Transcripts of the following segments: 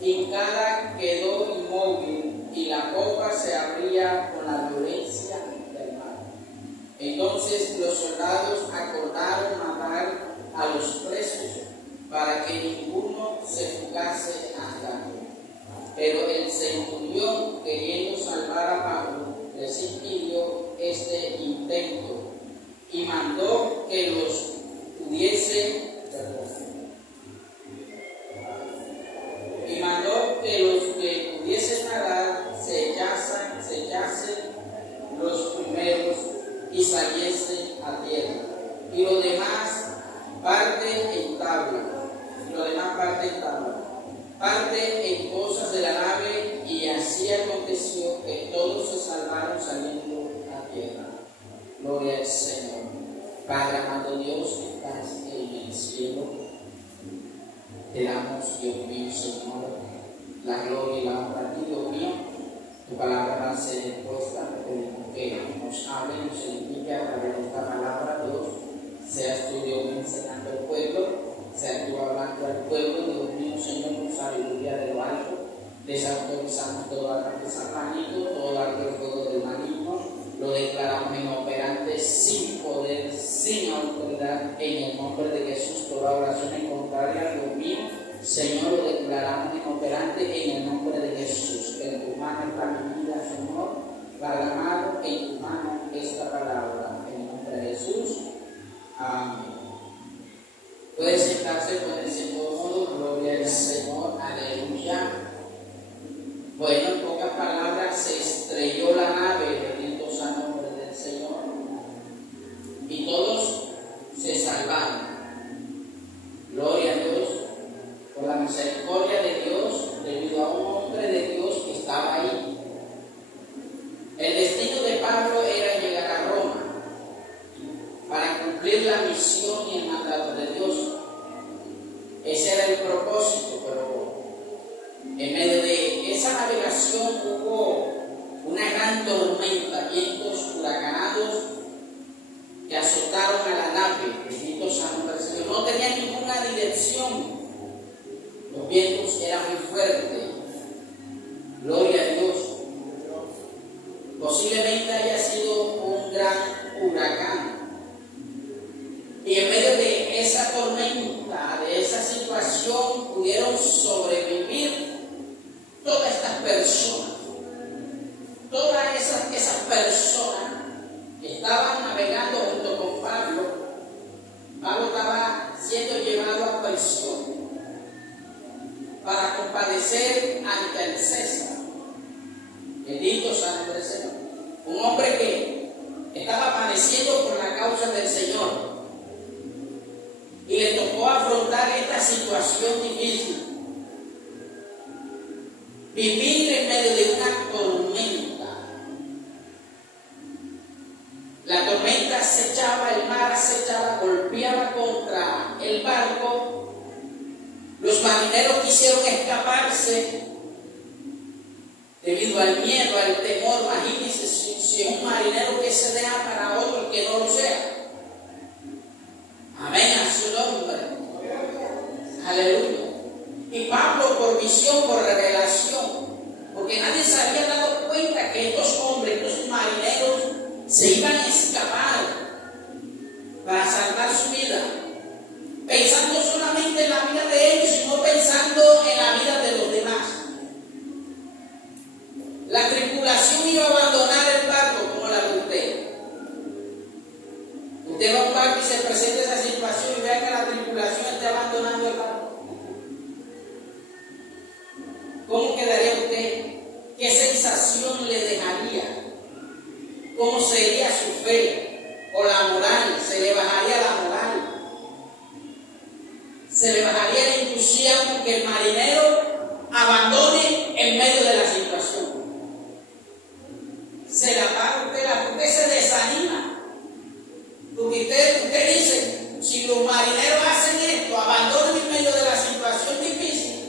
hincada quedó inmóvil y la popa se abría con la violencia del mar. Entonces los soldados acordaron matar a los presos para que ninguno se fugase a Cartago. Pero el centurión, queriendo salvar a Pablo, les impidió este intento y mandó que los pudiese que pudiesen nadar se echasen los primeros y saliesen a tierra, y lo demás parte en cosas de la nave, y así aconteció que todos se salvaron saliendo a tierra. Gloria al Señor. Padre amado Dios, que estás en el cielo, te damos, Dios mío, Señor, la gloria y la honra a ti, Dios mío. Tu palabra va a ser expuesta, pedimos que nos hable, nos edifique a través de esta palabra, Dios. Seas tú, Dios mío, enseñando al pueblo, seas tú hablando al pueblo, Dios mío, Señor, con sabiduría de lo alto. Desautorizamos todo ataque satánico, todo arte del fuego del maligno, lo declaramos inoperante, sin poder, sin autoridad, en el nombre de Jesús. Toda oración en contraria, Dios mío, Señor, lo declaramos inoperante en el nombre de Jesús. En tu mano está mi vida, Señor, Padre amado, en tu mano esta palabra, en el nombre de Jesús. Amén. Puede sentarse, puede ser cómodo, gloria al Señor, aleluya. Bueno, en pocas palabras, se estrelló la nave, bendito sea el nombre del Señor, y todos se salvaron. Gloria a Dios, por la misericordia de Dios, debido a un hombre de Dios que estaba ahí. El destino de Pablo era llegar a Roma para cumplir la misión y el mandato de Dios. Ese era el propósito, pero en medio de esa navegación hubo una gran tormenta, vientos huracanados que azotaron a la nave. Bendito sea el nombre del Señor. No tenía ninguna dirección. Los vientos eran muy fuertes. Gloria a Dios. Posiblemente haya sido un gran huracán. Y en medio de esa tormenta, de esa situación, pudieron sobrevivir todas estas personas. Todas esas personas que estaban navegando junto con Pablo. Pablo estaba siendo llevado a prisión para compadecer ante el César. Bendito sea el nombre del Señor. Un hombre que estaba padeciendo por la causa del Señor y le tocó afrontar esta situación difícil. Vivir en medio de una tormenta. La tormenta acechaba, el mar acechaba, golpeaba contra el barco. Los marineros quisieron escaparse debido al miedo, al temor. Imagínense si es un marinero que se deja para otro que no lo sea. Amén, a su nombre. Aleluya. Y Pablo, por visión, por revelación, porque nadie se había dado cuenta que estos hombres, estos marineros, se iban a escapar para salvar su vida, pensando solamente en la vida de ellos y no pensando en la vida de los demás. La tripulación iba a abandonar el barco como la de usted. Usted va a un barco y se presenta esa situación y vea que la tripulación está abandonando el barco. ¿Cómo quedaría usted? ¿Qué sensación le dejaría? ¿Cómo sería su fe o la moral? ¿Se le bajaría la moral? ¿Se le bajaría el entusiasmo que el marinero abandone en medio de la situación? Se la paga usted se desanima. Porque usted dice, si los marineros hacen esto, abandonan en medio de la situación difícil,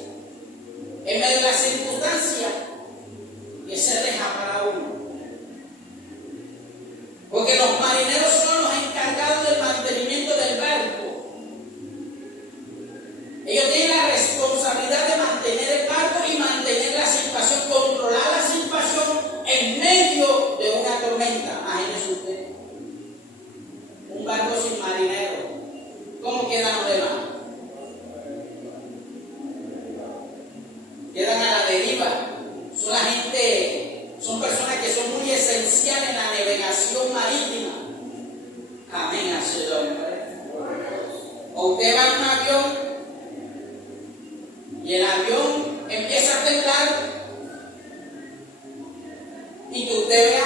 en medio de la circunstancia, que se deja para uno. Porque los marineros son los encargados del mantenimiento del barco. Ellos tienen la responsabilidad usted va en un avión y el avión empieza a temblar y que usted vea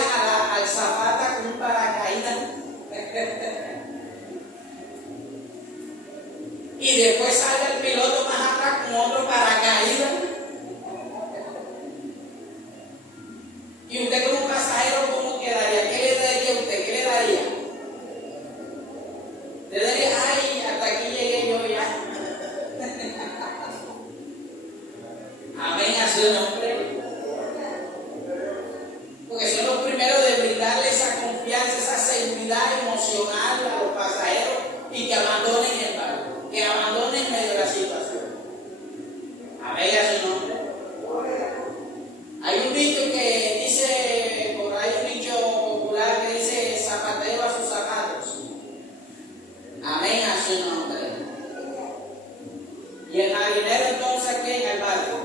al azafata con un paracaídas y después sale el piloto más atrás con otro paracaídas y usted como pasajero, ¿cómo quedaría? ¿Qué le daría a usted? ¿Qué le daría? Le daría, ay, hasta aquí llegué yo ya. Amén a su nombre. Porque son los primeros de brindarle esa confianza, esa seguridad emocional a los pasajeros y que abandonen el barco, que abandonen en medio de la situación. Amén a su nombre. Hay un dicho que dice, por ahí un dicho popular que dice, zapatero a sus zapatos. Amén a su nombre. Y el marinero entonces aquí en el barco.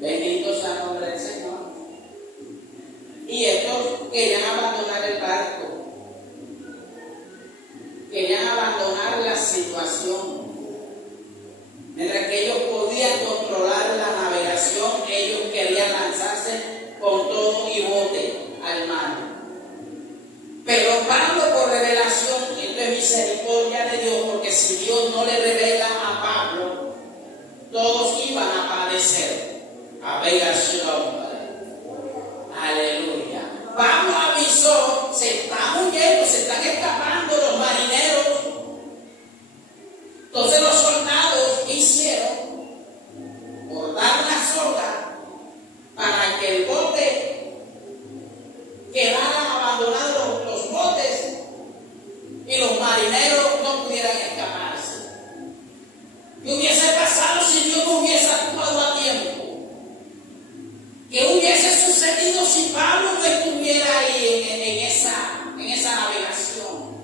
Bendito sea el nombre del Señor. Y estos querían abandonar el barco. Querían abandonar la situación. Mientras que ellos podían controlar la navegación, ellos querían lanzarse con todo y bote al mar. Pero Pablo, por revelación, esto es misericordia de Dios, porque si Dios no le revela a Pablo, todos iban a padecer. Amén a su nombre. Aleluya. Pablo avisó, se están huyendo, se están escapando los marineros. Entonces los soldados hicieron cortar una soga para que el bote quedara abandonado, los botes, y los marineros no pudieran escaparse. ¿Qué hubiese pasado si Dios no hubiese actuado a tiempo? ¿Qué hubiese sucedido si Pablo no estuviera ahí en esa navegación?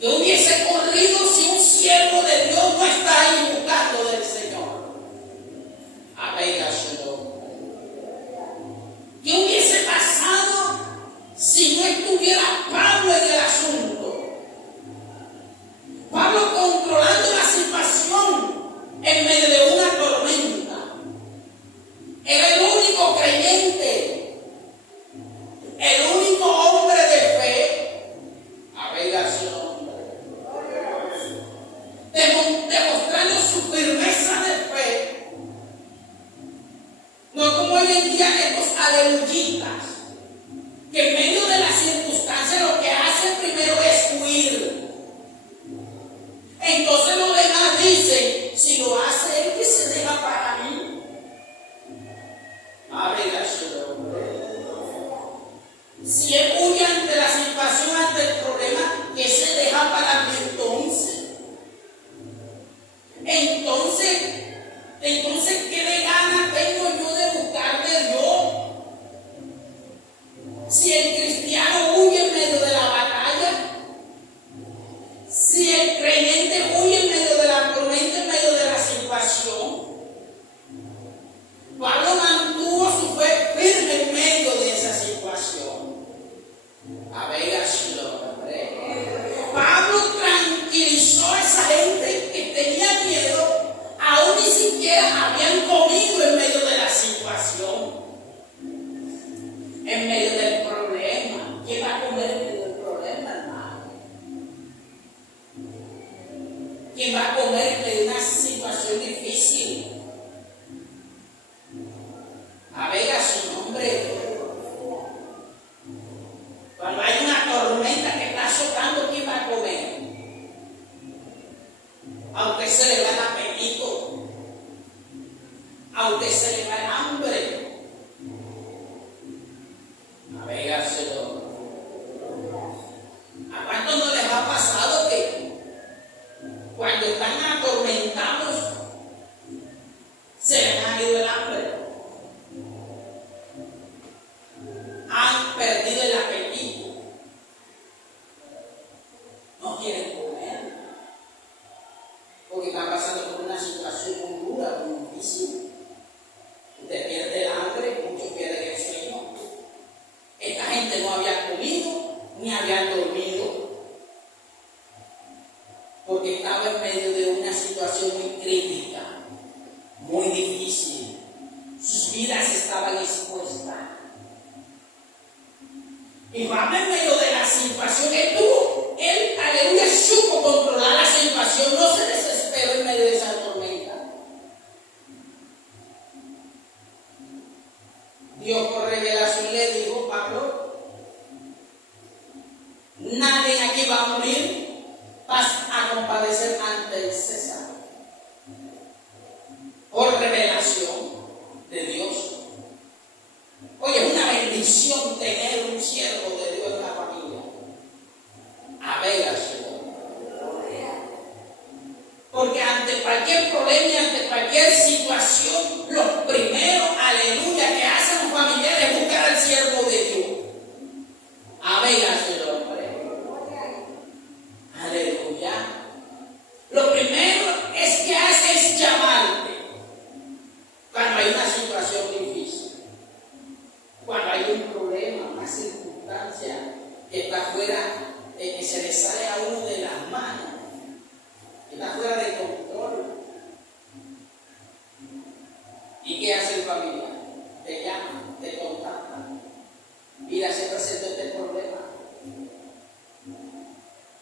¿Qué hubiese ocurrido si un siervo de Dios no está ahí buscando del Señor? Amén a su nombre. ¿Qué hubiese pasado si no estuviera Pablo en el asunto? Pablo controlando la situación en medio de una tormenta. Era el único creyente, el único hombre de fe. Amén a su nombre. Demostrando su firmeza de fe. No como hoy en día estos aleluyistas, que en medio de las circunstancias lo que hacen primero es huir. Entonces los demás dicen, si lo hace él, que se deja para mí. Amén a su nombre. Si él huye ante la situación, ante el problema, que se deja para mí entonces, ¿qué de gana tengo yo de buscar de Dios? Si el cristiano huye en medio de la batalla, si el creyente huye en medio de la tormenta, en medio de la situación, Pablo mantuvo su fe firme en medio de esa situación. Amén a su nombre. Pablo tranquilizó a esa gente que tenía miedo, aún ni siquiera habían comido en medio de la situación, en medio del problema. ¿Quién va a comer en medio del problema, hermano? ¿Quién va a comer en medio de una situación difícil? Amén a su nombre. Cuando hay una tormenta que está azotando, ¿quién va a comer? A usted se le va el apetito, a usted se le va el hambre. Amén a su nombre. ¿A cuántos no les ha pasado que cuando están atormentados se les ha ido el hambre? Han perdido el apetito. No quieren comer. Porque están pasando por una situación muy dura, muy difícil. Usted pierde el hambre, muchos pierden el sueño. Esta gente no había comido ni había dormido. porque estaba en medio de una situación muy crítica, muy difícil. Sus vidas estaban expuestas. Y Pablo, en medio de la situación, él, aleluya, supo controlar la situación, no se desesperó en medio de esa tormenta. Dios por revelación le dijo: Pablo, nadie aquí va a morir, vas a compadecer ante el César. Por revelación de Dios. Oye, es una bendición tener un siervo de Dios en la familia. Abégaselo. Porque ante cualquier problema y ante cualquier situación, los primeros, aleluya, que hacen los familiares es buscar al siervo de Dios. Abégaselo, hombre. Aleluya. Lo primero es que hace es llamarte cuando hay una situación difícil, cuando hay un problema, una circunstancia que está fuera, que se le sale a uno de las manos, que está fuera de control. ¿Y qué hace el familiar? Te llama, te contacta. Mira, se presentó este problema.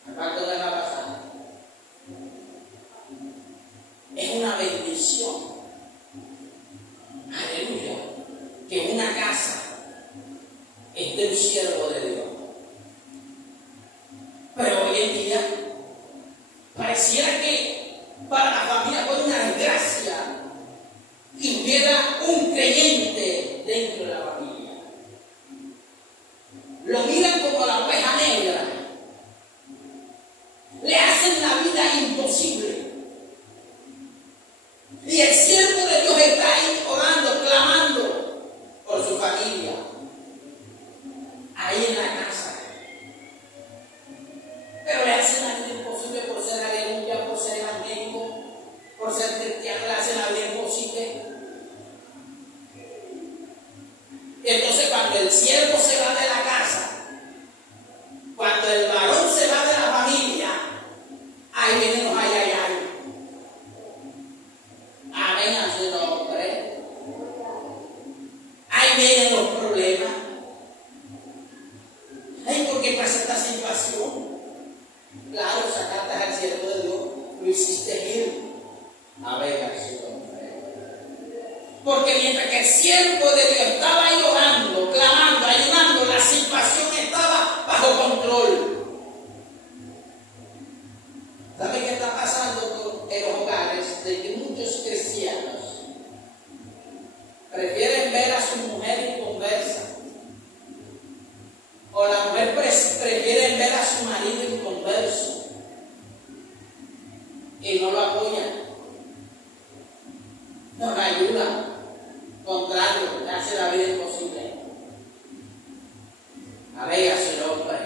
¿A cuánto le va a pasar? Es una bendición. Aleluya. Que en una casa esté un siervo de Dios. Pero hoy en día pareciera que para la familia fue una desgracia que hubiera un creyente dentro de la familia. Lo miran como la oveja negra. Le hacen la vida imposible. Y el siervo de Dios está ahí orando, clamando por su familia. Ahí en la casa. Pero le hacen la vida imposible por ser aleluya, por ser evangélico, por ser cristiano, le hacen la vida imposible. Entonces, cuando el siervo se va de la casa, cuando el varón se va de la familia, ahí vienen los ay. Amén a su nombre. Ahí vienen los problemas. Ay, ¿por qué pasa esta situación? Claro, sacaste al siervo de Dios, lo hiciste ir. Amén a su nombre. Porque mientras que el siervo de Dios estaba ahí orando, clamando, ayudando, la situación estaba bajo control. ¿Sabe qué está pasando en los hogares? De que muchos cristianos prefieren ver a su mujer inconversa, o la mujer prefiere ver a su marido inconverso y no lo apoyan, no lo ayudan, contrario, le hace la vida imposible. Abégase el hombre.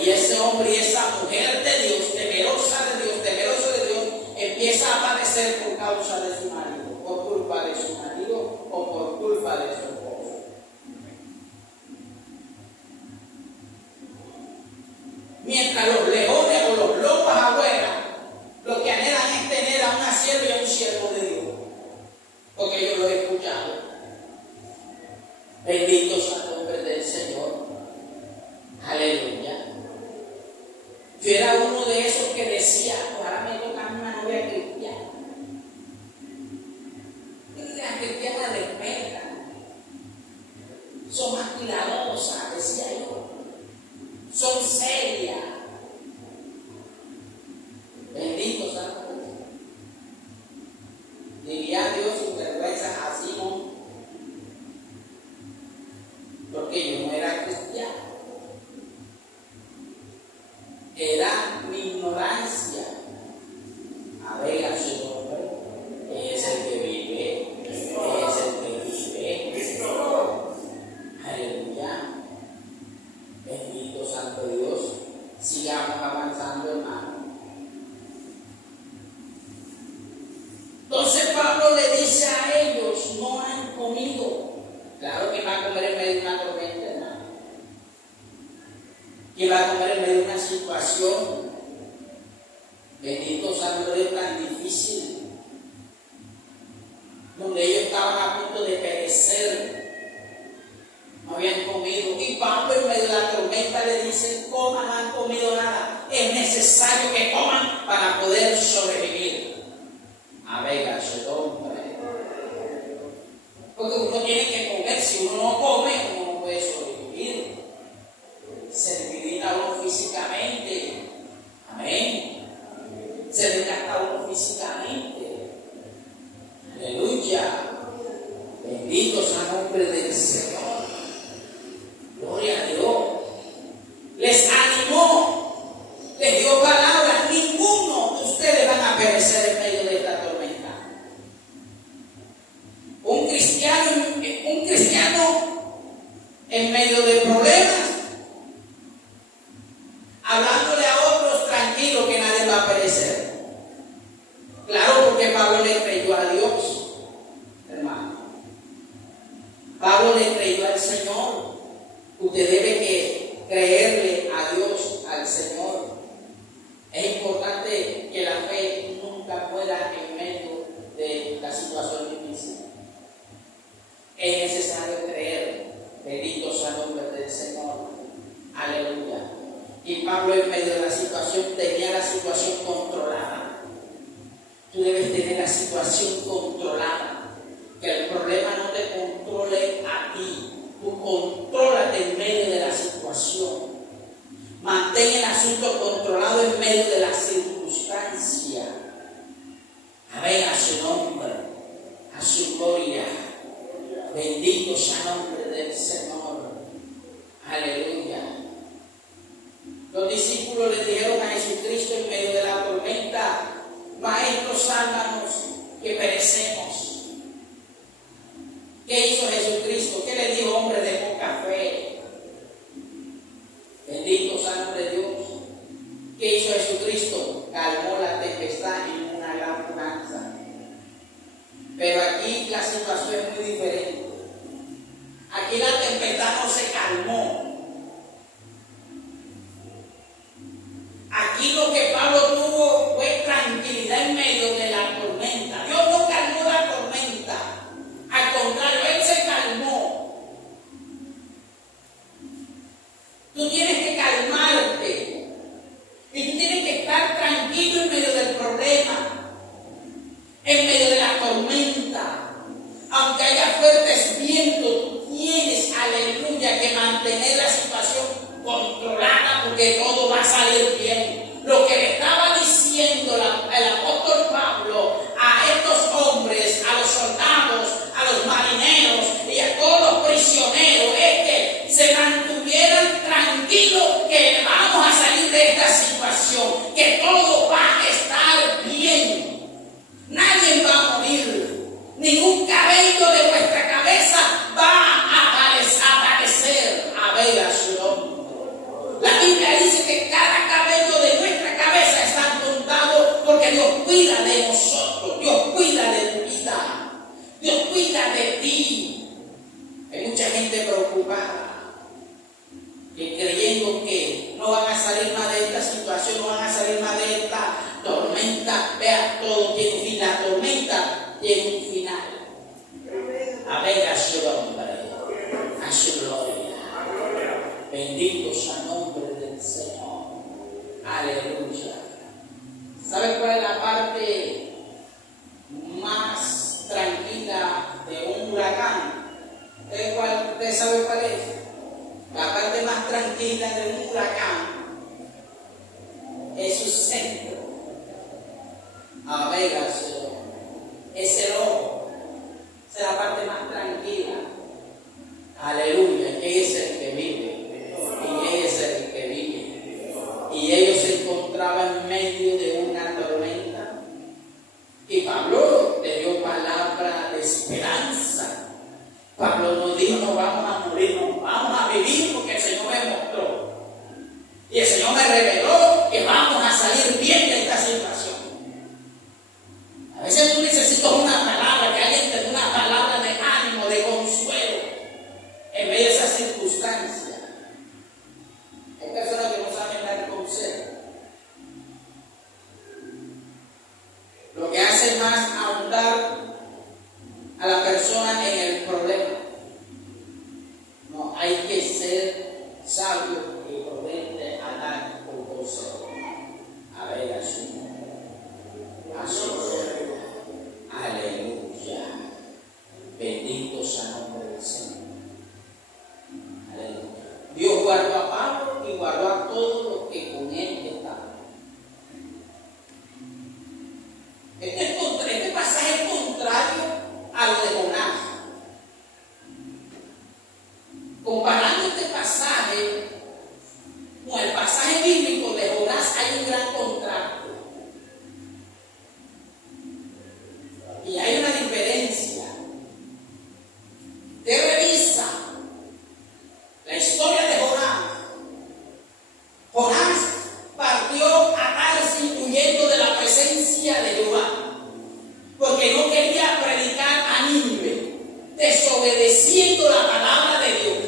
Y ese hombre y esa mujer de Dios, temerosa de Dios, temeroso de Dios, empieza a padecer por causa de su marido, por culpa de su marido o por culpa de su esposo. Mientras los leones o los lobos afuera, lo que anhelan es tener a una sierva y a un siervo de Dios. Porque yo lo he escuchado. Bendito sea el nombre del Señor. Aleluya. Yo era uno de esos que decía: ahora me toca una novia cristiana. Y las cristianas respetan, son más cuidadosas, decía yo, son serias. Bendito sea Dios. Diría Dios sin vergüenza a Simón, porque yo no era cristiano. Era mi ignorancia. Abégase, hombre. Es el que vive. Es el que vive. Aleluya. Bendito Santo Dios. Sigamos avanzando, hermano. Entonces Pablo le dice a ellos: no han comido. Claro que va a comer en medio de una tormenta, hermano. Que va a comer en medio de una situación Bendito sea Dios, tan difícil, donde ellos estaban a punto de perecer, no habían comido. Y Pablo en medio de la tormenta le dice: coman, no han comido nada, es necesario que coman para poder sobrevivir. A ver, hombre. Porque uno tiene que comer, si uno no come, uno no puede sobrevivir. Se debilita uno físicamente. Amén. Se desgasta uno físicamente. Aleluya. Bendito sea el nombre del Señor. Gloria a Dios. Les animó, les dio palabras. Ninguno de ustedes van a perecer en medio de esta tormenta. Un cristiano en medio de problemas, hablándole a otros tranquilo que nadie va a perecer. Claro, porque Pablo le creyó a Dios, hermano. Pablo le creyó al Señor. Usted debe que creerle a Dios, al Señor. Es importante que la fe nunca muera en medio de la situación difícil. Es necesario creer. Bendito sea el nombre del Señor. Aleluya. Y Pablo en medio de la situación tenía la situación controlada. Tú debes tener la situación controlada. Que el problema no te controle a ti. Tú contrólate en medio de la situación. Mantén el asunto controlado en medio de la circunstancia. Amén, a su nombre, a su gloria. Bendito sea el nombre del Señor. Aleluya. Los discípulos le dijeron a Jesucristo en medio de la tormenta: Maestro, sálvanos, que perecemos. ¿Qué hizo Jesucristo? ¿Qué le dijo, hombre de poca fe? Bendito sea el nombre de Dios. ¿Qué hizo Jesucristo? Calmó la tempestad en una gran bonanza. Pero aquí la situación es muy diferente. Aquí la tempestad no se calmó. Aquí lo que Pablo tuvo fue tranquilidad en medio de la tormenta. Dios no calmó la tormenta. Al contrario, Él se calmó. Tú tienes que calmarte. Y tú tienes que estar tranquilo en medio del problema, en medio de la tormenta. Aunque haya fuertes vientos, tú tienes, aleluya, que mantener la situación controlada, porque todo va a salir bien. Lo que le estaba diciendo el apóstol Pablo a estos hombres, a los soldados, a los marineros y a todos los prisioneros, es que se mantuvieran tranquilos, que vamos a salir de esta situación, que todo va a estar bien. Nadie va a morir. Ningún cabello de vuestra cabeza va a aparecer. A ver, a su nombre. La Biblia dice que cada cabello de nuestra cabeza está contado, porque Dios cuida de nosotros. Dios cuida de tu vida. Dios cuida de ti. Hay mucha gente preocupada, que creyendo que no van a salir más de esta situación, no van a salir más de esta tormenta. Vea, todo tiene un fin. La tormenta tiene un final. A ver, a su nombre, a su gloria. Bendito sea el nombre del Señor. Aleluya. ¿Sabe cuál es la parte más tranquila de un huracán? ¿Usted sabe cuál es? La parte más tranquila de un huracán es su centro. A ver, es el ojo. Esa es la parte más tranquila. Aleluya. ¿Quién es el que vive? ¿Quién es el que vive? Y ellos se encontraban en medio de una tormenta. Y Pablo le dio palabra de esperanza. Pablo nos dijo: no vamos a morir, no vamos a vivir, porque el Señor me mostró. Y el Señor me reveló que vamos a salir bien de esta situación. A veces tú necesitas una palabra, que alguien te dé una palabra de ánimo, de consuelo, en medio de esa circunstancia. Hay personas que no saben dar consejo. personas ahondar a la persona en el problema. No, hay que ser sabio y prudente a dar un consejo. A ver, así. Aleluya. Bendito sea el nombre del Señor. Aleluya. Dios guardó a Pablo y guardó a todos los que con él estaban. Este pasaje es contrario a lo de Jonás. Comparando este pasaje con el pasaje bíblico de Jonás, hay un gran contraste. Y hay una diferencia. Te revisa la historia de Jonás. Jonás partió a Tarsis huyendo de la presencia de Jehová, porque no quería predicar a Nínive, desobedeciendo la palabra de Dios.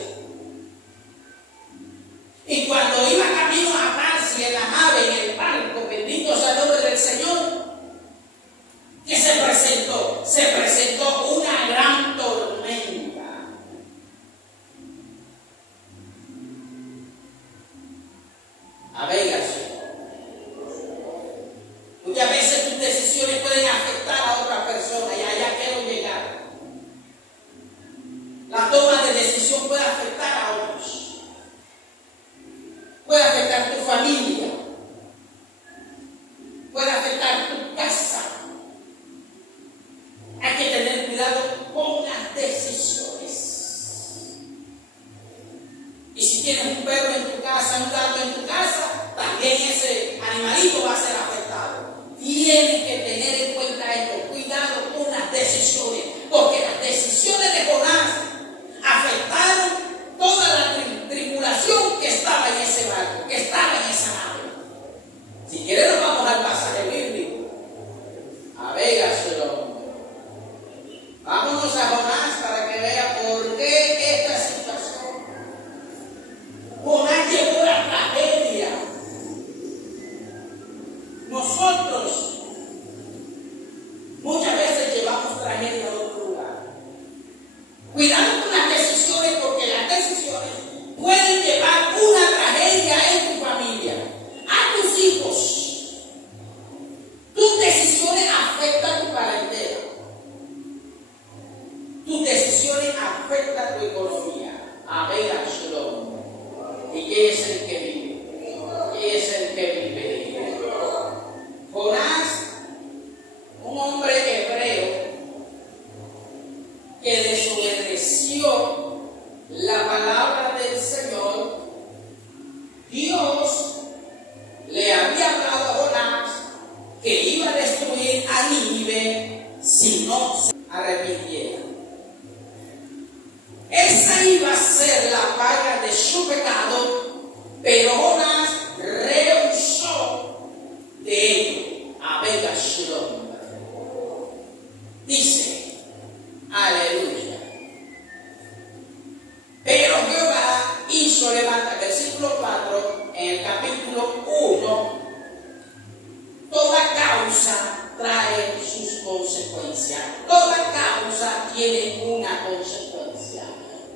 Y cuando iba camino a Tarsis en la nave, en el barco, bendito sea el nombre del Señor, ¿qué se presentó? Se presentó una gran tormenta. A ver, Señor. Muchas veces tus decisiones pueden afectar a otra persona y allá quiero llegar. La toma de decisión puede afectar a otros. Puede afectar tu familia. Puede afectar tu casa. Hay que tener cuidado con las decisiones. Y si tienes un perro en tu casa, un gato en tu casa, también ese animalito va a ser afectado. Tienes que tener en cuenta esto. Cuidado con las decisiones. Porque las decisiones de Jonás afectaron toda la tripulación que estaba en ese barco, que estaba en esa nave. Si quieres nos vamos al pasaje bíblico. A ver, Señor. Vámonos a Jonás para que vea por qué esta situación. Jonás llevó la tragedia. Nosotros muchas veces llevamos tragedia a otro lugar. Cuidado con las decisiones, porque las decisiones pueden llevar una tragedia en tu familia, a tus hijos. Tus decisiones afectan tu parentela. Tus decisiones afectan tu economía. A ver, Shalom. ¿Y quién es el que vive? ¿Quién es el que vive? Jonás, un hombre hebreo que desobedeció la palabra del Señor. Dios le había hablado a Jonás que iba a destruir a Nínive si no se arrepintiera. Esa iba a ser la paga de su pecado, pero Jonás rehusó de ello. A ver, Shalom. Dice, aleluya. Pero Jehová hizo levantar, versículo 4, en el capítulo 1, toda causa trae sus consecuencias. Toda causa tiene una consecuencia.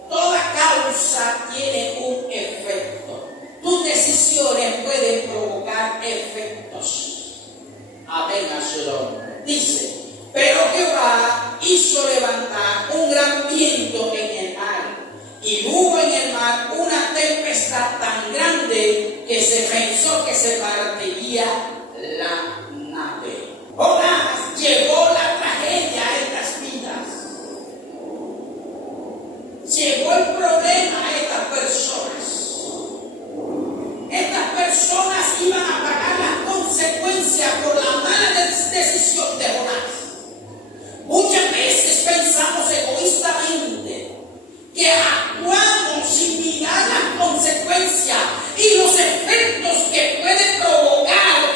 Toda causa tiene un efecto. Tus decisiones pueden provocar efectos. Amén, Shalom. Dice, pero Jehová hizo levantar un gran viento en el mar, y hubo en el mar una tempestad tan grande que se pensó que se partiría la nave. Jonás llevó la tragedia a estas vidas. Llevó el problema a estas personas. Estas personas iban a pagar las consecuencias por la mala decisión de Jonás. Muchas veces pensamos egoístamente que actuamos sin mirar las consecuencias y los efectos que puede provocar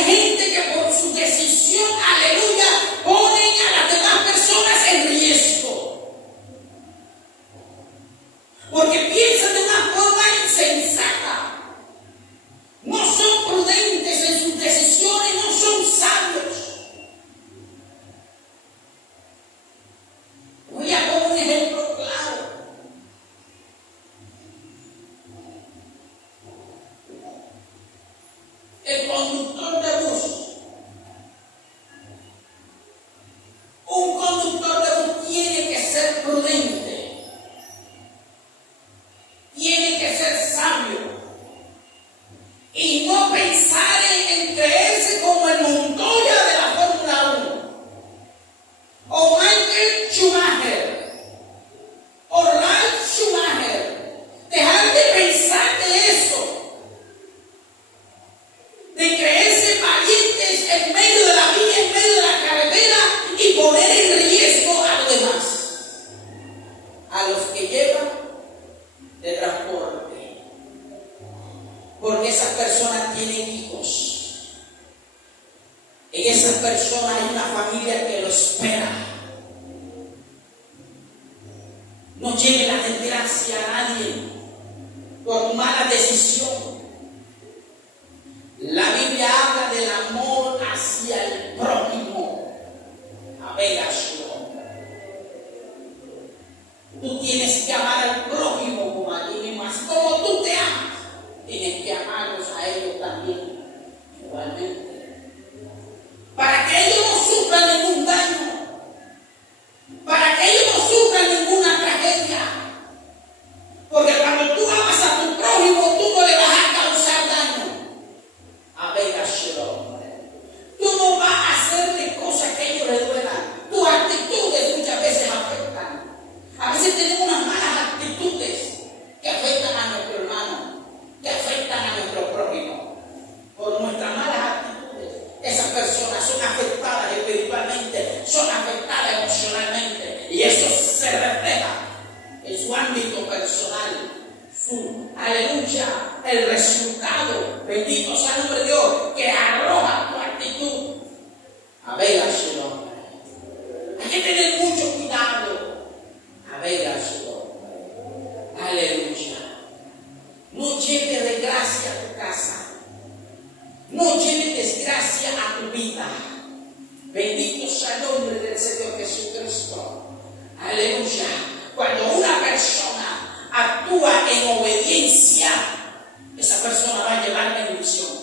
Hay gente que por su decisión, aleluya, ponen a las demás personas en riesgo. Porque piensan de una forma insensata. No son prudentes en sus decisiones, no son sabios. Voy a poner un ejemplo claro. El conductor de bus. Un conductor de bus tiene que ser prudente. Tiene que ser sabio. Y no pensar en creerse como el Montoya de la Fórmula 1. O Michael Schumacher. O Ralf Schumacher. Dejar de pensar de eso. De creerse valientes en medio de la vía, en medio de la carretera y poner en riesgo a los demás, a los que llevan de transporte, porque esas personas tienen hijos, en esas personas hay una familia que lo espera. No lleve la desgracia a nadie por mala decisión. La Biblia habla del amor hacia el prójimo. Tú tienes que amar al prójimo como a ti mismo, así como tú te amas. Tienes que amarlos a ellos también, igualmente. Para que ellos no sufran ningún daño. Para que ellos no sufran ninguna tragedia. Porque cuando tú amas a tu prójimo, tú no le vas a causar daño. Tú no vas a hacerle cosas que a ellos les duelan. Tus actitudes muchas veces afectan. A veces tenemos unas malas actitudes que afectan a nuestro hermano, que afectan a nuestro prójimo. Por nuestras malas actitudes, esas personas son afectadas espiritualmente, son afectadas emocionalmente. Y eso se refleja en su ámbito personal. Aleluya, el resultado, bendito sea el nombre de Dios, que arroja tu actitud. Hay que tener mucho cuidado. Aleluya. No lleve desgracia a tu casa. No lleve desgracia a tu vida. Bendito sea el nombre del Señor Jesucristo. Aleluya. Cuando una persona actúa en obediencia, esa persona va a llevar bendición.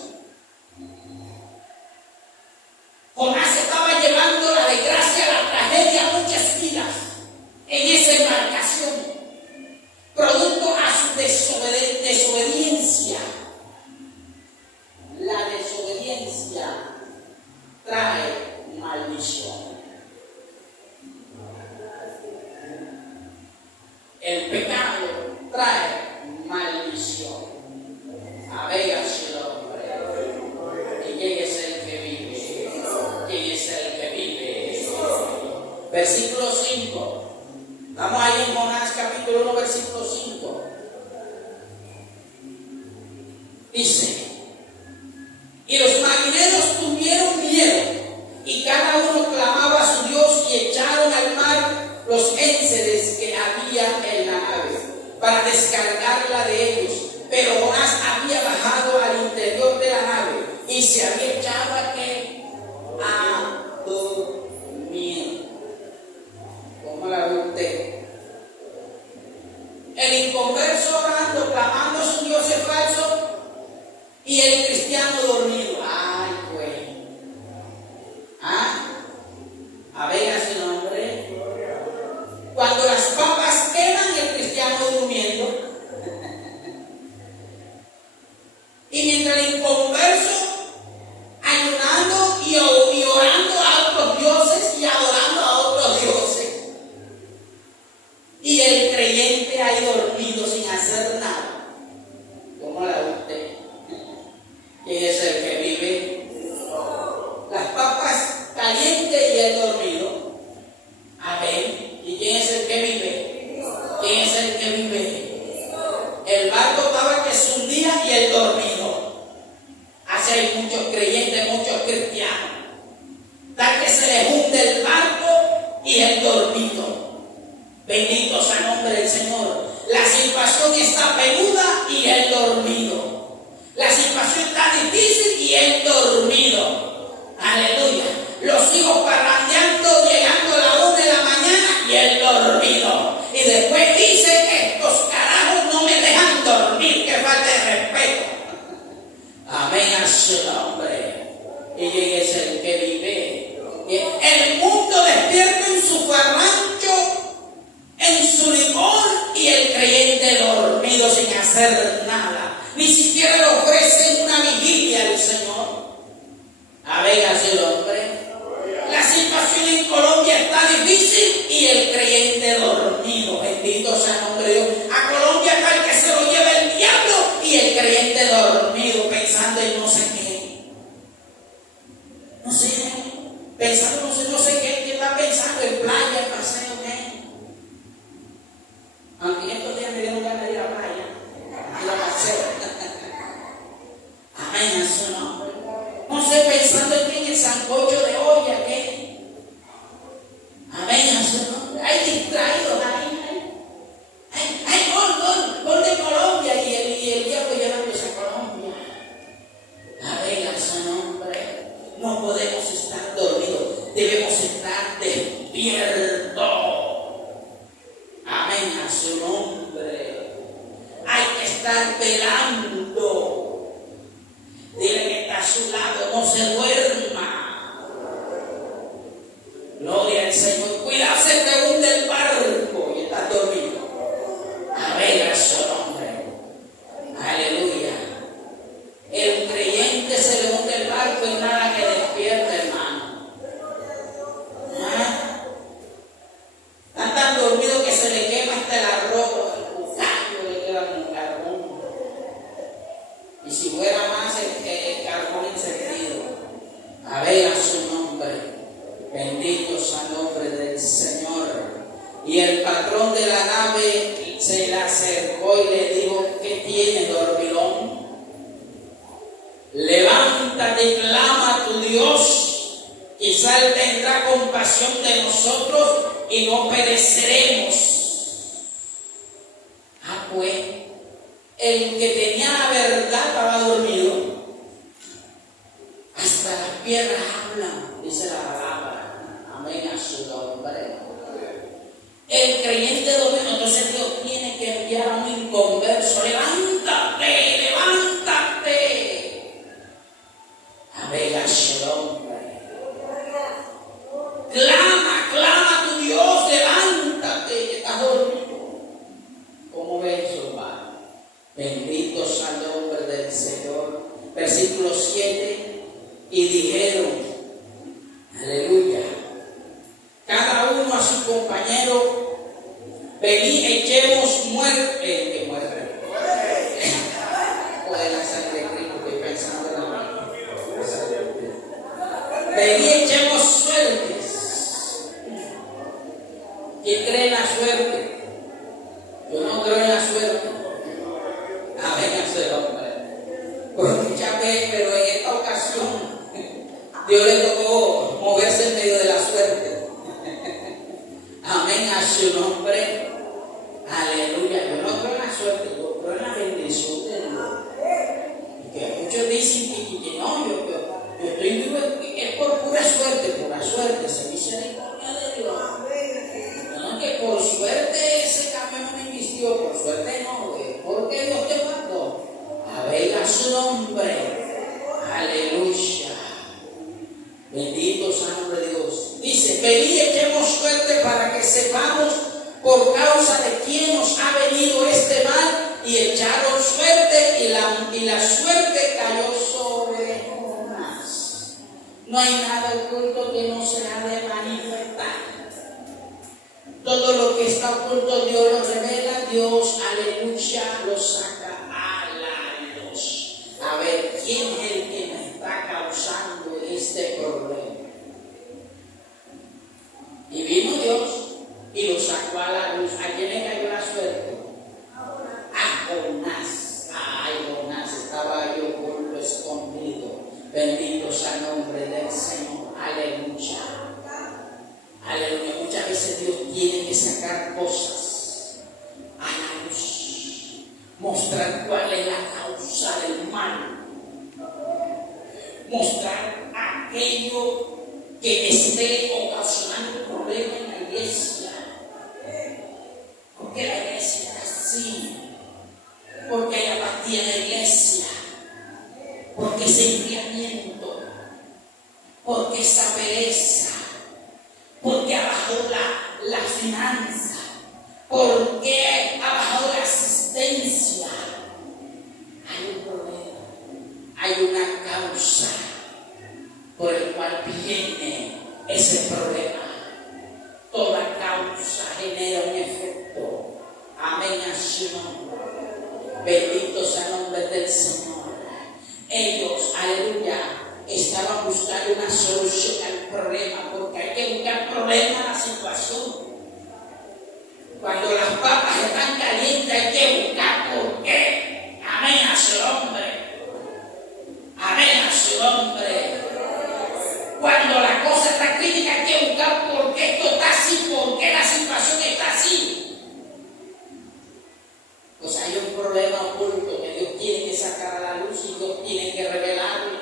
Jonás estaba llevando la desgracia, la tragedia a muchas vidas en esa embarcación, producto a su desobediencia. La desobediencia trae maldición. El pecado trae maldición. ¿Y quién es el que vive? ¿Quién es el que vive? Versículo 5. Estamos ahí en Jonás capítulo 1, versículo 5. Dice: y los marineros tuvieron miedo, y cada uno clamaba a su Dios, y echaron al mar los enseres que había en la nave, para descargarla de ellos. Pero Jonás había bajado al interior de la nave y se había echado a dormir. ¿Cómo la ve usted? El inconverso orando, clamando a su Dios es falso, y el cristiano dormido. Ay, güey. A ver a su nombre. Cuando las papas queman, el cristiano durmiendo. Y mientras el inconverso ayunando y orando a otros dioses y adorando a otros dioses. Y el creyente ahí dormido sin hacer nada. ¿Cómo la ve usted? ¿Quién es el que vive? Las papas calientes y el dormido. Amén. ¿Y quién es el que vive? ¿Quién es el que vive? El barco estaba que se hundía y el dormido. Así hay muchos creyentes, muchos se le hunde el barco y el dormido. Bendito sea el nombre del Señor. La situación está peluda y el dormido. La situación está difícil y el dormido. Aleluya. Los hijos parrandeando, llegando a la 1 de la mañana y el dormido. Y después dice que estos carajos no me dejan dormir, que falta de respeto. Amén a su nombre. Y es el que vive. El mundo despierta en su farrancho, en su licor, y el creyente dormido sin hacer nada. Ni siquiera le ofrecen una vigilia al Señor. Amén a su nombre. La situación en Colombia está difícil y el creyente dormido. Bendito sea el nombre de Dios. A Colombia está el que se lo lleva el diablo y el creyente dormido pensando en no sé qué. No sé, pensando no sé qué, ¿qué está pensando? En playa, en paseo, ¿qué? Aunque estos días me dieron ganas de ir a la playa, a la paseo. Amén a su nombre. No sé, pensando en el sancocho de olla, ¿qué? Amén a su nombre. Hay distraídos ahí. Hay gol de Colombia y el diablo llevándose a Colombia. Amén a su nombre. No podemos estar dormidos, debemos estar despiertos. Amén a su nombre. Hay que estar velando. Dile que está a su lado, no se duerma. Gloria al Señor. Cuidado, se te hunde el barco y estás dormido. Amén a su nombre. Aleluya. El creyente se le hunde el barco y nada que despierta, hermano. Están tan dormidos que se le quema hasta el arroz, el bucayo le queda con carbón. Y si fuera más el carbón encendido. A ver a su nombre. Bendito sea el nombre del Señor. Y el patrón de la nave se le acercó y le dijo: ¿qué tienes, dormilón? Levántate y clama a tu Dios. Quizá Él tendrá compasión de nosotros y no pereceremos. Pues el que tenía la verdad estaba dormido. Hasta las piedras hablan, dice la palabra. Amén a su nombre. El creyente dormido, entonces Dios tiene que enviar a un inconverso: levántate, levántate. Amén a su nombre. Clama a tu Dios, levántate, que estás dormido. ¿Cómo ves eso, hermano? Bendito sea el nombre del Señor. Versículo 7. Y dijeron, aleluya, cada uno a su compañero: vení, echemos muerte. Puede la sangre de Cristo, estoy pensando en la mano. Vení, echemos suertes. ¿Quién cree en la suerte? Yo no creo en la suerte. Amén a su nombre. Porque muchas veces, pero en esta ocasión, Dios le tocó moverse en medio de la suerte. Amén a su nombre. Aleluya. Yo no creo en la suerte, yo creo en la bendición de Dios. Y que muchos dicen que no, yo estoy vivo, es por pura suerte, se misericordia de Dios. No, que por suerte ese cambio no me invistió, por suerte no, porque Dios te mandó. Amén a su nombre. Aleluya. Bendito sea el nombre de Dios. Dice: venid, echemos suerte para que sepamos por causa de quién nos ha venido este mal. Y echaron suerte y la suerte cayó sobre Jonás. No hay nada oculto que no se ha de manifestar. Todo lo que está oculto Dios lo revela. Dios, aleluya, lo saca a la luz. A ver, ¿quién es el que me está causando este problema? Y vino Dios y lo sacó a la luz. ¿A quién le cayó la suerte? A Jonás. Ay, Jonás, estaba yo por lo escondido. Bendito sea el nombre del Señor. Aleluya. Aleluya. Muchas veces Dios tiene que sacar cosas a la luz, mostrar cuál es la causa del mal, mostrar aquello que esté ocasionando problemas en la iglesia. Porque la iglesia está así, porque hay apatía en la iglesia, porque ese enfriamiento, porque esa pereza, porque ha bajado la finanza, porque ha bajado la asistencia. Hay un problema, hay una causa por el cual viene ese problema. Toda causa genera un efecto. Amén a su nombre. Bendito sea el nombre del Señor. Ellos, aleluya, estaban buscando una solución al problema, porque hay que buscar problema a la situación. Cuando las papas están calientes hay que buscar por qué. Amén a su nombre. Amén a su nombre. Cuando la cosa está crítica hay que buscar por qué esto está así, por qué la situación está así. Pues hay un problema oculto que Dios tiene que sacar a la luz y Dios tiene que revelarlo.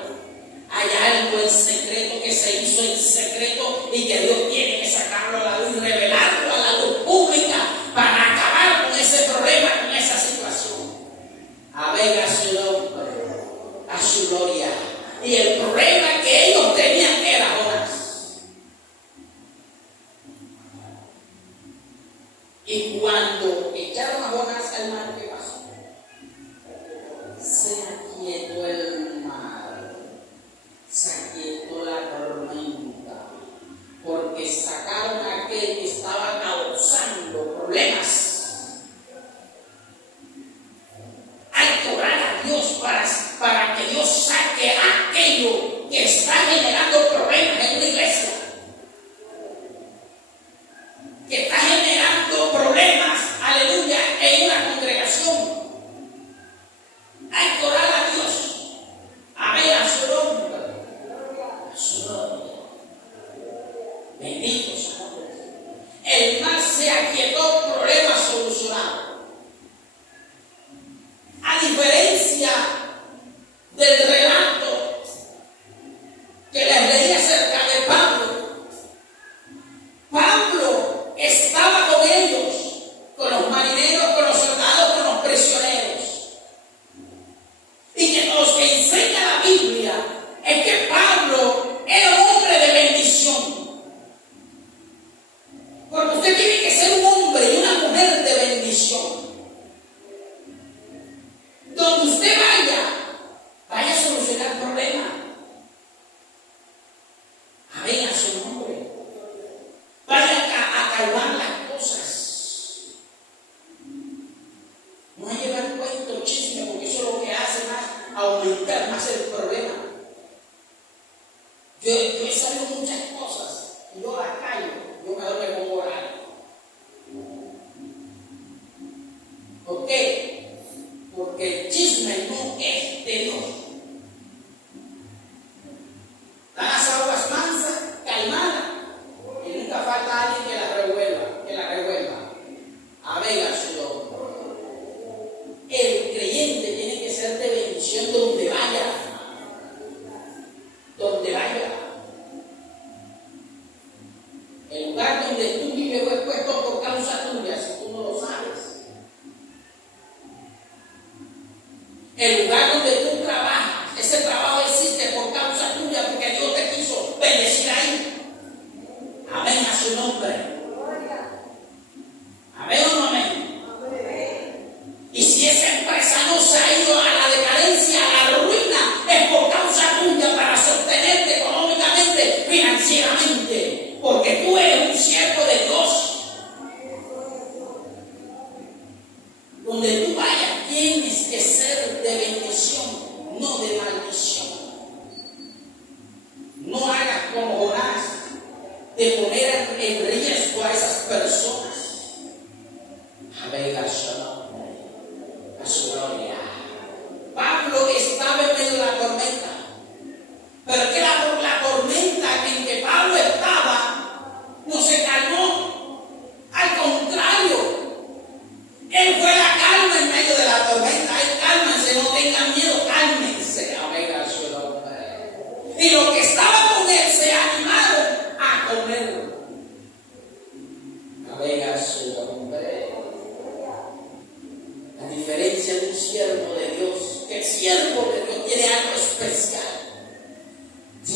Hay algo en secreto que se hizo en secreto y que Dios tiene que sacarlo a la luz y revelarlo a la luz pública para acabar con ese problema, con esa situación. Amén a su nombre, a su gloria. Y el problema que ellos tenían era Jonás. Y cuando echaron a Jonás al mar, ¿qué pasó? Se aquietó el mar, se aquietó la tormenta, porque sacaron a aquel que estaba causando problemas. Hay que orar a Dios para que Dios saque aquello que está generando problemas en una iglesia, que está generando problemas, aleluya, en una congregación. Hay que orar a Dios. Amén a su nombre. A su nombre. Bendito sea su nombre. El mar se aquietó, problemas solucionados. A diferencia del relato que les leí acerca de Pablo, Pablo estaba con ellos, con los marineros, con los soldados, con los prisioneros. Y que los que enseña la Biblia es que Pablo era un hombre de bendición. Porque usted tiene que ser un hombre y una mujer de bendición. Donde usted vaya a solucionar problemas. Amén a su nombre. Vaya a calmar las cosas. No a llevar cuento, chisme, porque eso es lo que hace más aumentar más el problema. Yo he sabido muchas cosas y yo las callo. Yo mejor me pongo a orar. ¿Por qué? Porque el chisme no es de Dios. Están las aguas mansas, calmadas, y nunca falta alguien que la revuelva. Amén a su nombre. El creyente tiene que ser de bendición donde vaya. Donde vaya.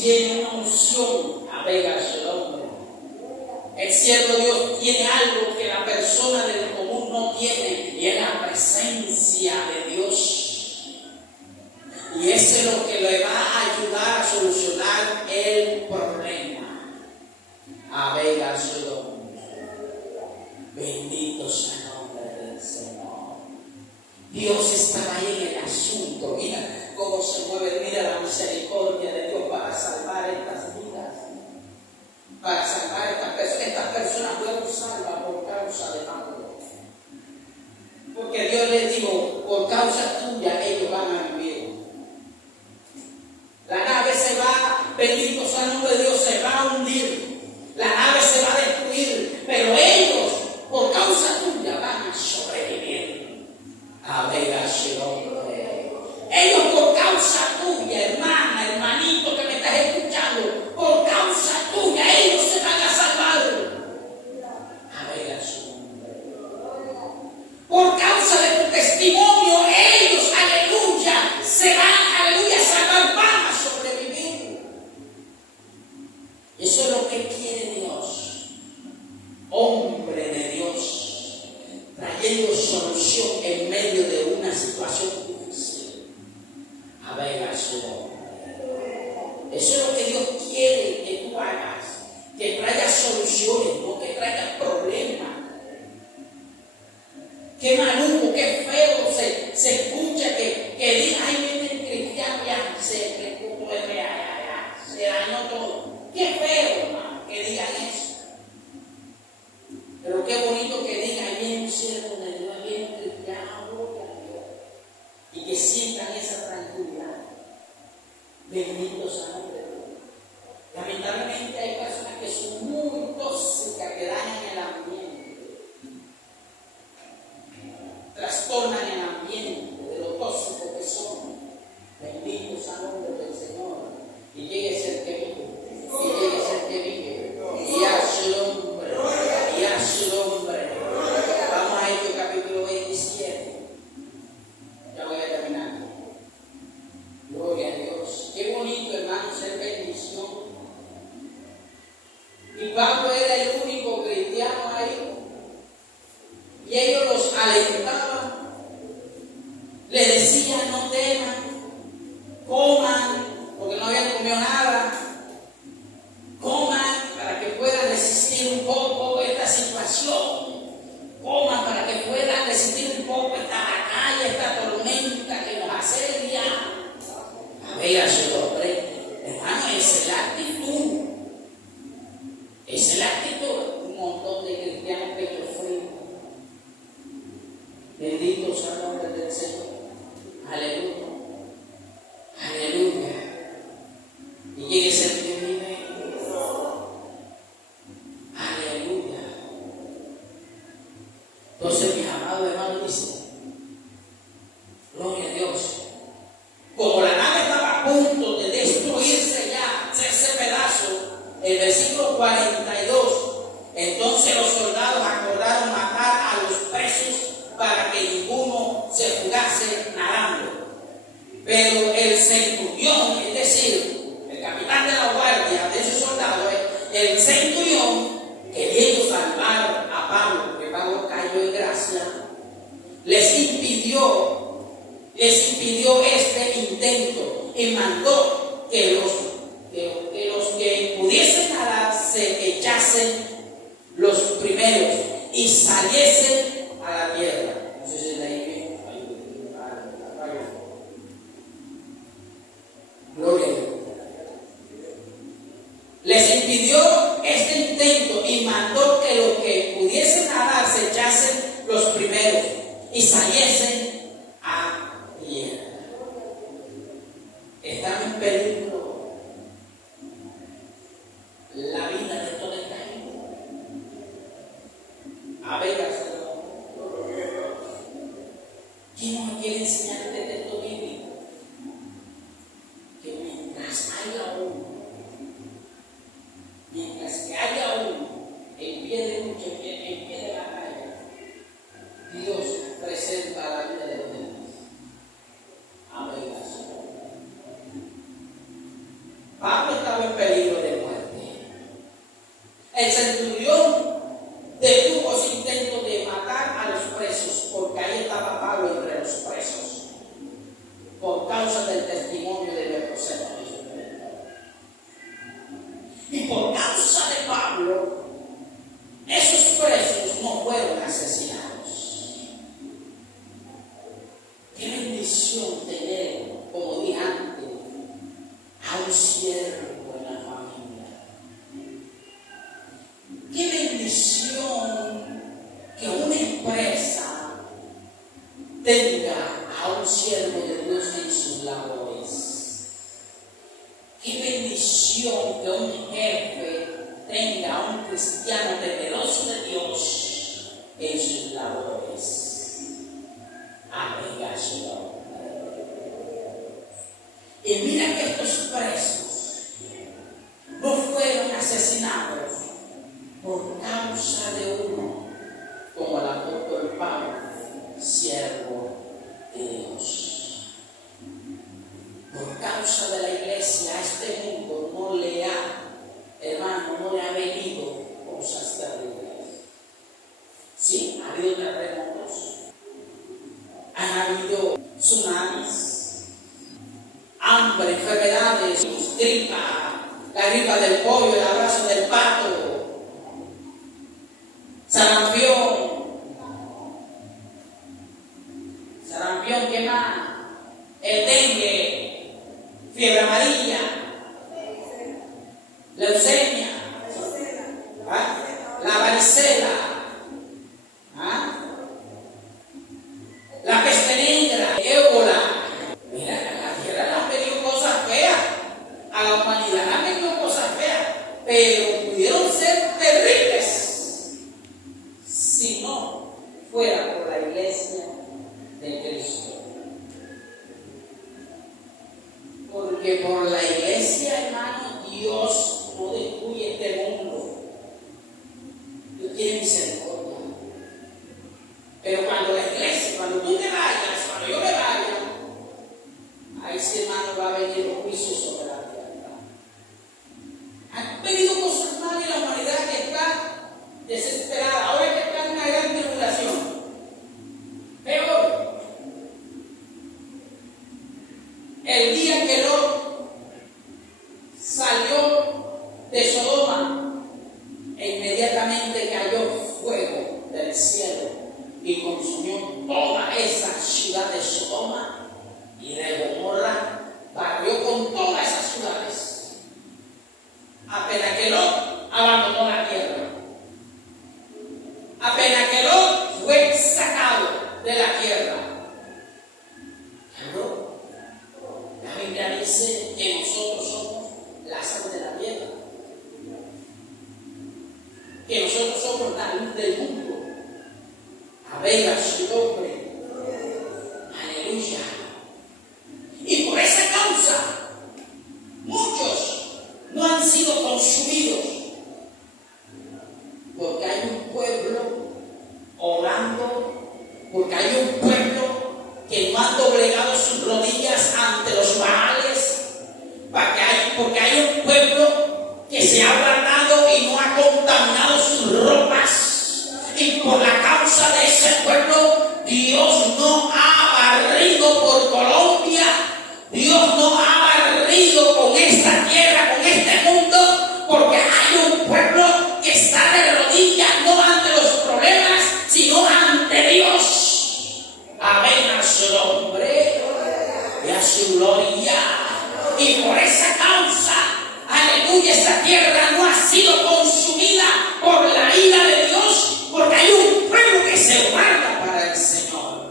tiene una unción, Abega Shalom. El siervo de Dios tiene algo que la persona del común no tiene, y es la presencia de Dios. Y eso es lo que le va a ayudar a solucionar el problema. Abega Shalom. Bendito sea el nombre del Señor. Dios estaba ahí en el asunto. Mira cómo se mueve, mira la misericordia de Dios para salvar estas vidas, para salvar estas personas. Estas personas fueron salvas por causa de Pablo, porque Dios les dijo: por causa tuya ellos van a vivir. La nave se va, bendito sea el nombre de Dios, se va a hundir, la nave se va a destruir, pero ellos por causa tuya van a sobrevivir. Abega Shalom. Ellos por causa tuya, hermana, hermanito que me estás escuchando, por causa tuya, ellos se van a salvar. Abega Shalom. Por causa de tu testimonio, ellos, aleluya, se van, aleluya, a salvar, van a sobrevivir. Eso es lo que quiere Dios. Hombre de Dios, trayendo solución en medio de una situación difícil. Abega Shalom. Eso es lo que Dios quiere que tú hagas, que traigas soluciones, no que traigas problemas. Qué maluco, qué feo se escucha que diga: ay, viene el cristiano, ya se dañó todo. Qué feo, hermano, que digan eso. Pero qué bonito que diga: ahí viene un siervo de Dios, ahí viene un cristiano, gloria a Dios. Y que sientan esa tranquilidad. Bendito sea el nombre de Dios. Lamentablemente hay personas que son muy tóxicas, que dañan el ambiente, trastornan el ambiente de lo tóxico que son. Bendito sea el nombre del Señor. Y llegue a ser que vive, y llegue a ser que vive. Y a su nombre, y a su nombre. Vamos a Hechos capítulo 27. Ya voy a terminar. Gloria a Dios. Qué bonito, hermano, ser bendición. Y Pablo era el único cristiano ahí. Y ellos los alentaban. Le decían: no teman, coman, porque no habían comido nada. Coman para que puedan resistir un poco esta situación. Coman para que puedan resistir un poco esta batalla, esta tormenta que nos asedia. Abega Shalom. Hermano, esa es la actitud. Esa es la actitud. Un montón de cristianos pecho frío. Bendito sea el nombre del Señor. Aleluya. Aleluya. Y llegue a ser que vive. Aleluya. Entonces, mis amados hermanos, dice: gloria a Dios. Como la nave estaba a punto de destruirse ya, hacerse pedazo, el versículo 42, entonces los soldados acordaron matar a los presos para que ninguno se fugase nadando. Pero el centurión, es decir, el capitán de la guardia de esos soldados, el centurión, queriendo salvar a Pablo, porque Pablo cayó en gracia, les impidió este intento y mandó que los que pudiesen nadar se echasen los primeros y saliesen a la tierra. No sé si de ahí viene. Gloria a Dios. Les impidió este intento y mandó que los que pudiesen nadar se echasen los primeros y saliesen a tierra. Están en peligro la vida de toda esta gente. Abega Shalom. ¿Quién nos quiere enseñar este texto bíblico? Que mientras haya uno, mientras que haya uno en pie de lucha, en pie de batalla, Dios presenta la vida Pablo estaba en peligro de muerte. El centurión detuvo ese intento de matar a los presos, porque ahí estaba Pablo entre los presos, por causa del testimonio de nuestro Señor Jesucristo. Y por causa de Pablo, esos presos no fueron asesinados. Qué bendición tener, como dije antes, a un siervo en la familia. Qué bendición que una empresa tenga a un siervo de Dios en sus labores. Qué bendición que un jefe tenga a un cristiano temeroso de Dios en sus labores. Amén, Señor. Y mira que estos presos no fueron asesinados por causa de uno, como el apóstol Pablo, siervo de Dios. Por causa de la iglesia, a este mundo no le ha venido cosas terribles. Sí, ha habido terremotos, han habido tsunamis, hambre, enfermedades, gripa, la gripa del pollo, el abrazo del pato, sarampión, ¿qué más? El dengue, fiebre amarilla, leucemia, la varicela, la peste negra, ébola. Mira, a la tierra le han venido cosas feas, a la humanidad le han venido cosas feas, pero pudieron ser terribles si no fuera por la iglesia de Cristo. Porque por la iglesia, hermano, Dios no destruye este mundo. Dios tiene misericordia. Pero cuando la iglesia, cuando tú te vayas, cuando yo me vaya, ahí sí, hermano, va a venir los juicios sobre la tierra. Han venido cosas malas y la humanidad que está desesperada. Ahora que está en una gran tribulación. Peor. El día que Lot salió de Sodoma, e inmediatamente cayó fuego del cielo y consumió toda esa ciudad de Sodoma y de Gomorra, barrió con todas esas ciudades. Apenas que Lot abandonó la tierra, apenas que Lot fue sacado de la tierra, la Biblia dice que nosotros somos la sal de la tierra, que nosotros somos la luz del mundo. Amén a su nombre. Aleluya. Y por esa causa, muchos no han sido consumidos, porque hay un pueblo orando, porque hay un pueblo que no han doblegado sus rodillas ante los Baales, porque hay un pueblo que se ha guardado y no ha contaminado sus ropas, y por la causa de ese pueblo Dios no ha barrido por Colombia, Dios no ha barrido con esta tierra, con este mundo, porque hay un pueblo que está de rodillas no ante los problemas, sino ante Dios. Amén a su nombre y a su gloria. Y por esa causa, aleluya, esta tierra no ha sido consumida por la ira de Dios, porque hay un pueblo que se guarda para el Señor.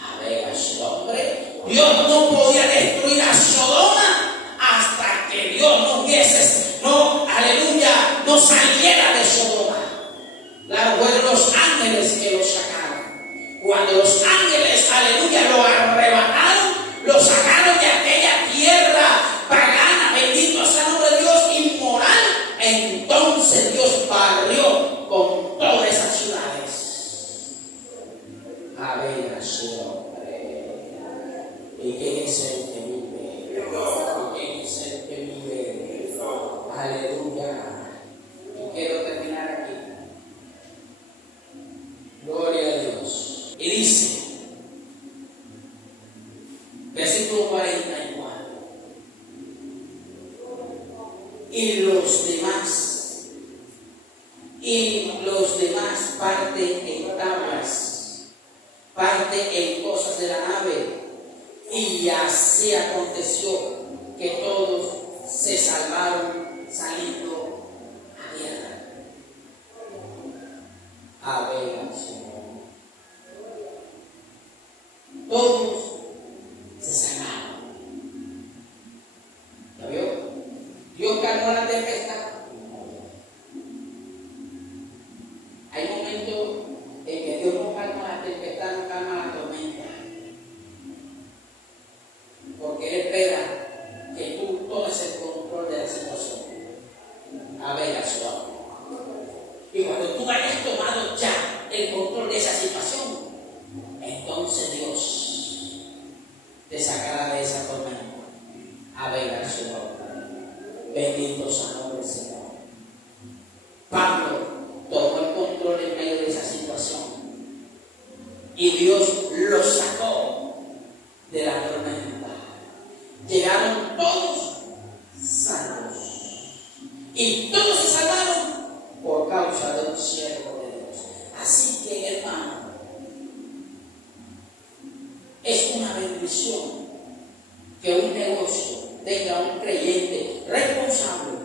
Amén a su nombre. Dios no podía destruir a Sodoma hasta que Dios no saliera de Sodoma. Claro, fueron los ángeles que lo sacaron. Cuando los ángeles, aleluya, lo arrebataron, lo sacaron de aquella tierra pagana, bendito sea el nombre de Dios, inmoral, entonces Dios barrió con todas esas ciudades. Amén a su nombre. ¿Y quién es el que vive? ¿Y quién es el que y los demás parte en tablas, parte en cosas de la nave. Y así aconteció que todos se salvaron saliendo a tierra. A ver al Señor. Todos se salvaron. ¿Ya vio? Dios calmó la tempestad. Hay momentos en que Dios no calma la tempestad, no calma la tormenta. Porque Él espera que tú tomes el control de la situación. A ver, a su lado. Y cuando tú hayas tomado ya el control de esa situación, entonces Dios te sacará de esa tormenta. A ver, a su lado. Bendito sea el nombre del Señor. Pablo tomó el control en medio de esa situación y Dios lo sacó de la tormenta. Llegaron todos salvos y todos se salvaron por causa de un siervo de Dios. Así que, hermano, es una bendición que un negocio tenga un creyente responsable,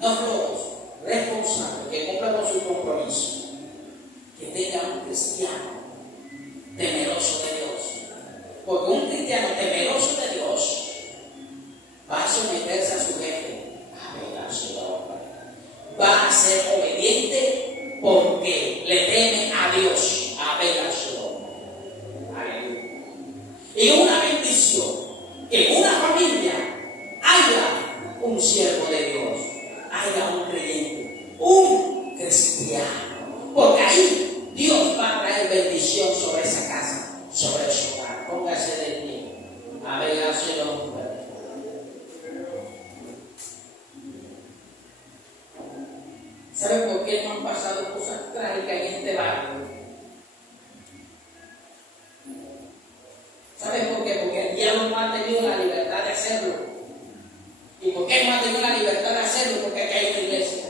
no flojo, responsable, que cumpla con su compromiso, que tenga un cristiano temeroso de Dios. Porque un cristiano temeroso de Dios va a someterse a su jefe, a ver a su obra. Va a ser obediente porque le teme a Dios, a ver a su obra. Aleluya. Y una bendición que en una familia haya un siervo de Dios, haya un creyente, un cristiano, porque ahí Dios va a traer bendición sobre esa casa, sobre su hogar. Póngase de pie, a ver a su nombre. ¿Saben por qué no han pasado cosas trágicas en este barrio? ¿Saben por qué? Porque el diablo no ha tenido la libertad de hacerlo. ¿Y por qué no ha tenido la libertad de hacerlo? Porque aquí hay una iglesia.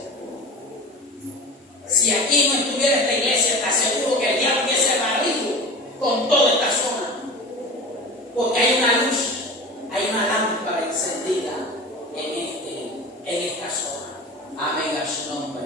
Si aquí no estuviera esta iglesia, te aseguro que el diablo hubiese barrido con toda esta zona. Porque hay una luz, hay una lámpara encendida en esta zona. Amén a su nombre.